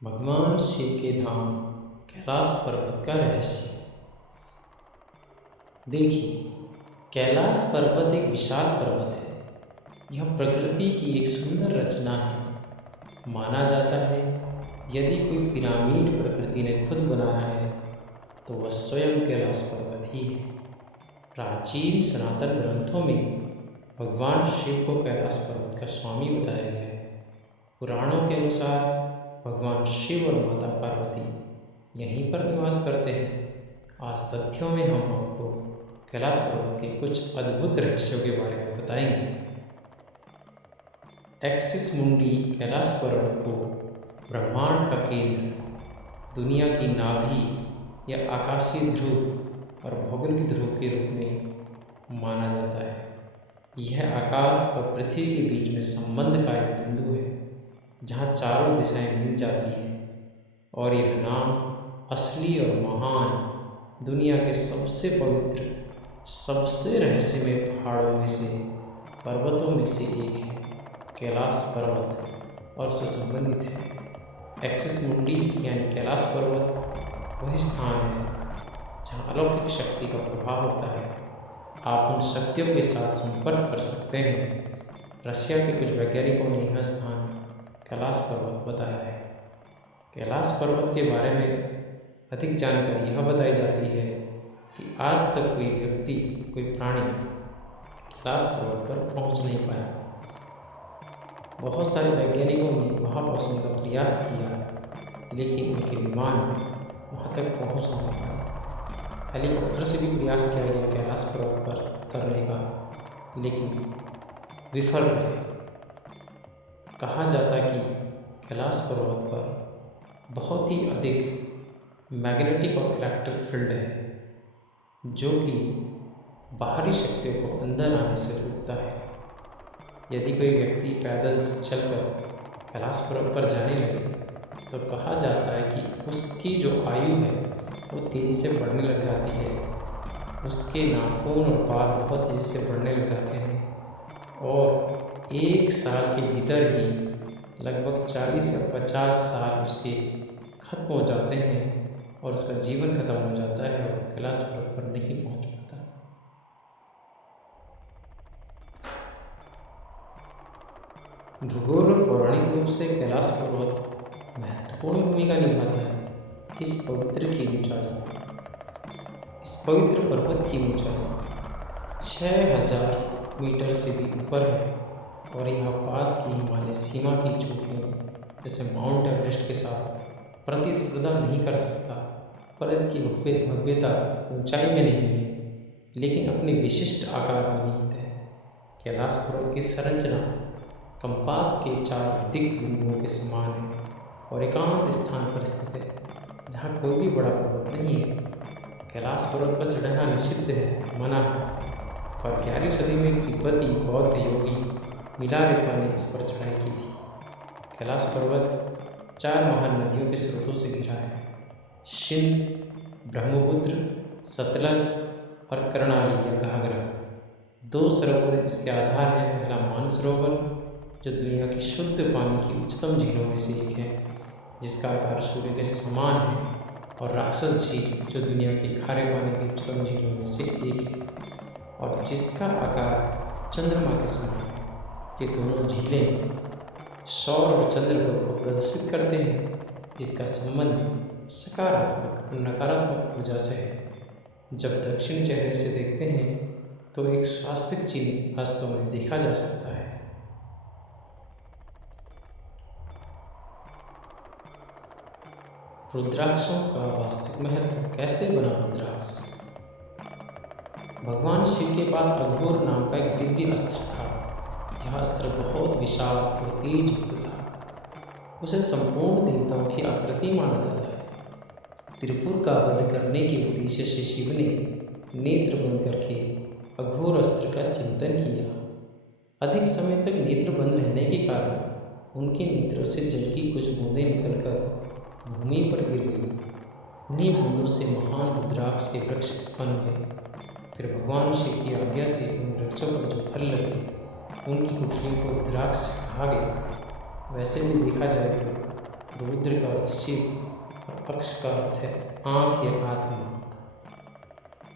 भगवान शिव के धाम कैलाश पर्वत का रहस्य। देखिए, कैलाश पर्वत एक विशाल पर्वत है। यह प्रकृति की एक सुंदर रचना है। माना जाता है यदि कोई पिरामिड प्रकृति ने खुद बनाया है तो वह स्वयं कैलाश पर्वत ही है। प्राचीन सनातन ग्रंथों में भगवान शिव को कैलाश पर्वत का स्वामी बताया गया है। पुराणों के अनुसार भगवान शिव और माता पार्वती यहीं पर निवास करते हैं। आज तथ्यों में हम आपको कैलाश पर्वत के कुछ अद्भुत रहस्यों के बारे में बताएंगे। एक्सिस मुंडी कैलाश पर्वत को ब्रह्मांड का केंद्र, दुनिया की नाभि या आकाशीय ध्रुव और भौगोलिक ध्रुव के रूप में माना जाता है। यह आकाश और पृथ्वी के बीच में संबंध का एक बिंदु है जहाँ चारों दिशाएं मिल जाती हैं, और यह नाम असली और महान, दुनिया के सबसे पवित्र, सबसे रहस्यमय पहाड़ों में से, पर्वतों में से एक है कैलाश पर्वत और उससे संबंधित है। एक्सिस मुंडी यानी कैलाश पर्वत वही स्थान है जहाँ अलौकिक शक्ति का प्रभाव होता है। आप उन शक्तियों के साथ संपर्क कर सकते हैं। रशिया के कुछ वैज्ञानिकों ने यह स्थान कैलाश पर्वत बताया है। कैलाश पर्वत के बारे में अधिक जानकारी यह बताई जाती है कि आज तक कोई व्यक्ति, कोई प्राणी कैलाश पर्वत पर पहुंच नहीं पाया। बहुत सारे वैज्ञानिकों ने वहां पहुंचने का प्रयास किया, लेकिन उनके विमान वहां तक पहुंच नहीं पाए। हेलीकॉप्टर से भी प्रयास किया गया कैलाश पर्वत पर उतरने का, लेकिन विफल रहे। कहा जाता कि कैलाश पर्वत पर बहुत ही अधिक मैग्नेटिक और इलेक्ट्रिक फील्ड है, जो कि बाहरी शक्तियों को अंदर आने से रोकता है। यदि कोई व्यक्ति पैदल चलकर कैलाश पर्वत पर जाने लगे तो कहा जाता है कि उसकी जो आयु है वो तेज़ी से बढ़ने लग जाती है। उसके नाखून और बाल बहुत तेज़ी से बढ़ने लग जाते हैं और 1 साल के भीतर ही लगभग 40 या 50 साल उसके खत्म हो जाते हैं और उसका जीवन खत्म हो जाता है और कैलाश पर्वत पर नहीं पहुंच पाता। भूगोल और पौराणिक रूप से कैलाश पर्वत महत्वपूर्ण भूमिका निभाता है। इस पवित्र पर्वत की ऊंचाई 6000 मीटर से भी ऊपर है और यह पास की हिमालय सीमा की चोटियों जैसे माउंट एवरेस्ट के साथ प्रतिस्पर्धा नहीं कर सकता। पर इसकी भव्यता ऊंचाई में नहीं है, लेकिन अपने विशिष्ट आकार में निहित है। कैलाश पर्वत की संरचना कंपास के 4 दिग्बिंदुओं के समान है और एकांत स्थान पर स्थित है जहाँ कोई भी बड़ा पर्वत नहीं है। कैलाश पर्वत पर चढ़ना निषिद्ध है, मना है, पर 11वीं सदी में तिब्बती बौद्ध योगी मिलारेपा ने इस पर चढ़ाई की थी। कैलाश पर्वत 4 महान नदियों के स्रोतों से घिरा है: सिंध, ब्रह्मपुत्र, सतलज और कर्णाली या घाघरा। 2 सरोवर इसके आधार हैं। पहला मानसरोवर, जो दुनिया की शुद्ध पानी की उच्चतम झीलों में से एक है, जिसका आकार सूर्य के समान है, और राक्षस झील, जो दुनिया की खारे पानी की उच्चतम झीलों में से एक है और जिसका आकार चंद्रमा के समान है। ये दोनों झीलें सौर और चंद्र बल को प्रदर्शित करते हैं, जिसका संबंध सकारात्मक और नकारात्मक ऊर्जा से है। जब दक्षिण चेहरे से देखते हैं तो एक स्वास्तिक चिन्ह वास्तव में देखा जा सकता है। रुद्राक्षों का वास्तविक महत्व। कैसे बना रुद्राक्ष? भगवान शिव के पास अघोर नाम का एक दिव्य अस्त्र था। यह अस्त्र बहुत विशाल और तेज युक्त था। उसे संपूर्ण देवताओं की आकृति माना जाता है। त्रिपुर का वध करने के उद्देश्य से शिव ने नेत्र बंद करके अघोर अस्त्र का चिंतन किया। अधिक समय तक नेत्र बंद रहने के कारण उनके नेत्रों से जल की कुछ बूंदें निकलकर भूमि पर गिर गई। उन्हीं बूंदों से महान रुद्राक्ष के वृक्ष उत्पन्न हुए। फिर भगवान शिव की आज्ञा से उन वृक्षों पर जो फल लगे उनकी गुठलियों को रुद्राक्ष कहा गया। वैसे भी देखा जाए तो रुद्र का अर्थ शिव और अक्ष का अर्थ है आँख या आत्मा।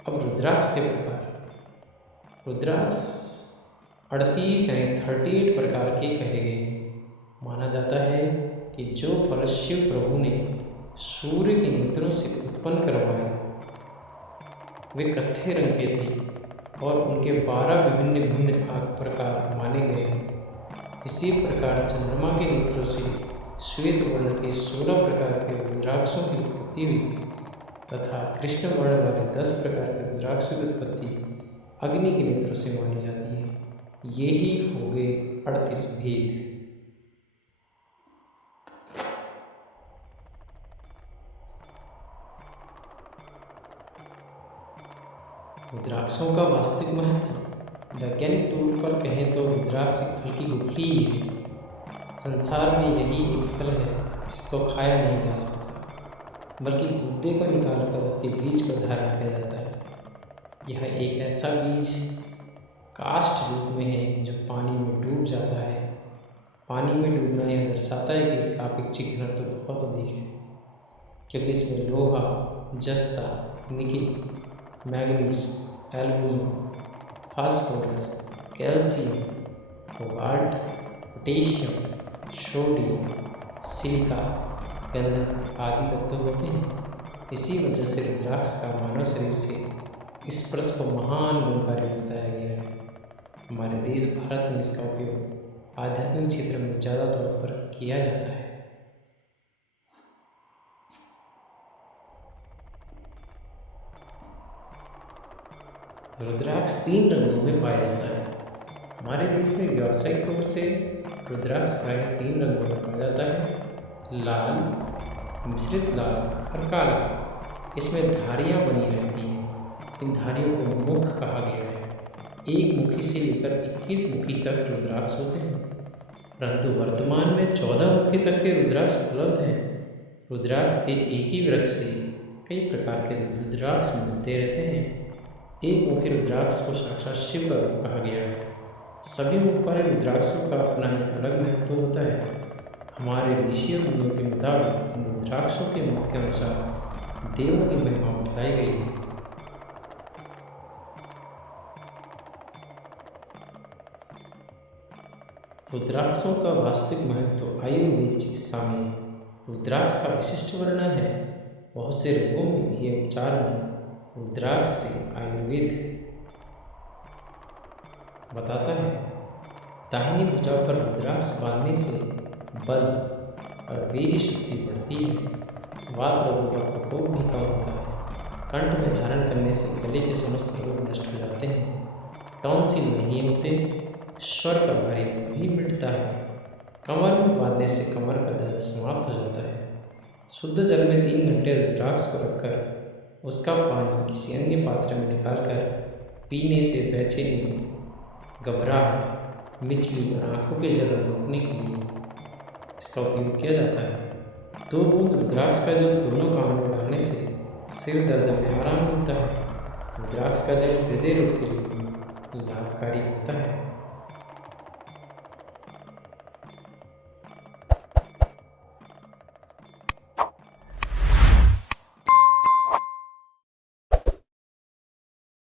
अब रुद्राक्ष के प्रकार। रुद्राक्ष 38 प्रकार के कहे गए हैं। माना जाता है कि जो फल शिव प्रभु ने सूर्य के नेत्रों से उत्पन्न करवाए वे कत्थे रंग के थे और उनके 12 विभिन्न भिन्न आग प्रकार माने गए हैं। इसी प्रकार चंद्रमा के नेत्रों से श्वेत वर्ण के 16 प्रकार के रुद्राक्षों की उत्पत्ति हुई तथा कृष्ण वर्ण वाले 10 प्रकार के रुद्राक्षों की उत्पत्ति अग्नि के नेत्रों से मानी जाती है। ये ही हो गए 38 भेद। रुद्राक्षों का वास्तविक महत्व। वैज्ञानिक तौर पर कहें तो रुद्राक्ष एक फल की गुठली ही है। संसार में यही एक फल है जिसको खाया नहीं जा सकता, बल्कि गूदे को निकालकर उसके बीज को धारण किया जाता है। यह एक ऐसा बीज काष्ठ रूप में है जो पानी में डूब जाता है। पानी में डूबना यह दर्शाता है कि इसका अपेक्षित घनत्व तो बहुत अधिक है, क्योंकि इसमें लोहा, जस्ता, nickel, manganese, aluminium, phosphorus, calcium, cobalt, potassium, sodium, silica, गंधक आदि तत्व होते हैं। इसी वजह से रुद्राक्ष का मानव शरीर से स्पर्श को महान गुणकारी बताया गया है। हमारे देश भारत में इसका उपयोग आध्यात्मिक क्षेत्र में ज़्यादा तौर पर किया जाता है। रुद्राक्ष 3 रंगों में पाया जाता है। हमारे देश में व्यावसायिक तौर से रुद्राक्ष प्रायः 3 रंगों में पाया जाता है, लाल, मिश्रित लाल और काला। इसमें धारियाँ बनी रहती हैं। इन धारियों को मुख कहा गया है। एक मुखी से लेकर 21 मुखी तक रुद्राक्ष होते हैं, परंतु वर्तमान में 14 मुखी तक के रुद्राक्ष उपलब्ध हैं। रुद्राक्ष के एक ही वृक्ष से कई प्रकार के रुद्राक्ष मिलते रहते हैं। एक मुखी रुद्राक्ष को साक्षात शिव का रूप कहा गया है। सभी मुख वाले रुद्राक्षों का अपना एक अलग महत्व होता है। हमारे ऋषि और मुनियों के मुताबिक इन रुद्राक्षों के मुख के अनुसार देवों की महिमा बताई गई है। रुद्राक्षों का वास्तविक महत्व आयुर्वेद चिकित्सा में रुद्राक्ष का विशिष्ट वर्णन है। बहुत से रोगों में किए उपचार में रुद्राक्ष से आयुर्वेद बताता है। दाहिनी भुजा पर रुद्राक्ष बांधने से बल और वीर्य शक्ति बढ़ती है। वात रोगों का प्रकोप भी कम होता है। कंठ में धारण करने से गले के समस्त रोग नष्ट हो जाते हैं। टॉन्सिल नहीं होते। स्वर का भारीपन भी मिटता है। कमर में बांधने से कमर का दर्द समाप्त हो जाता है। शुद्ध जल में 3 घंटे रुद्राक्ष को रखकर उसका पानी किसी अन्य पात्र में निकालकर पीने से बेचैनी, घबराहट, मिचली और आँखों के जलन रोकने के लिए इसका उपयोग किया जाता है। 2 बूंद रुद्राक्ष का जल दोनों कानों में डालने से सिर दर्द में आराम मिलता है। रुद्राक्ष का जल हृदय रोग के लिए भी लाभकारी होता है।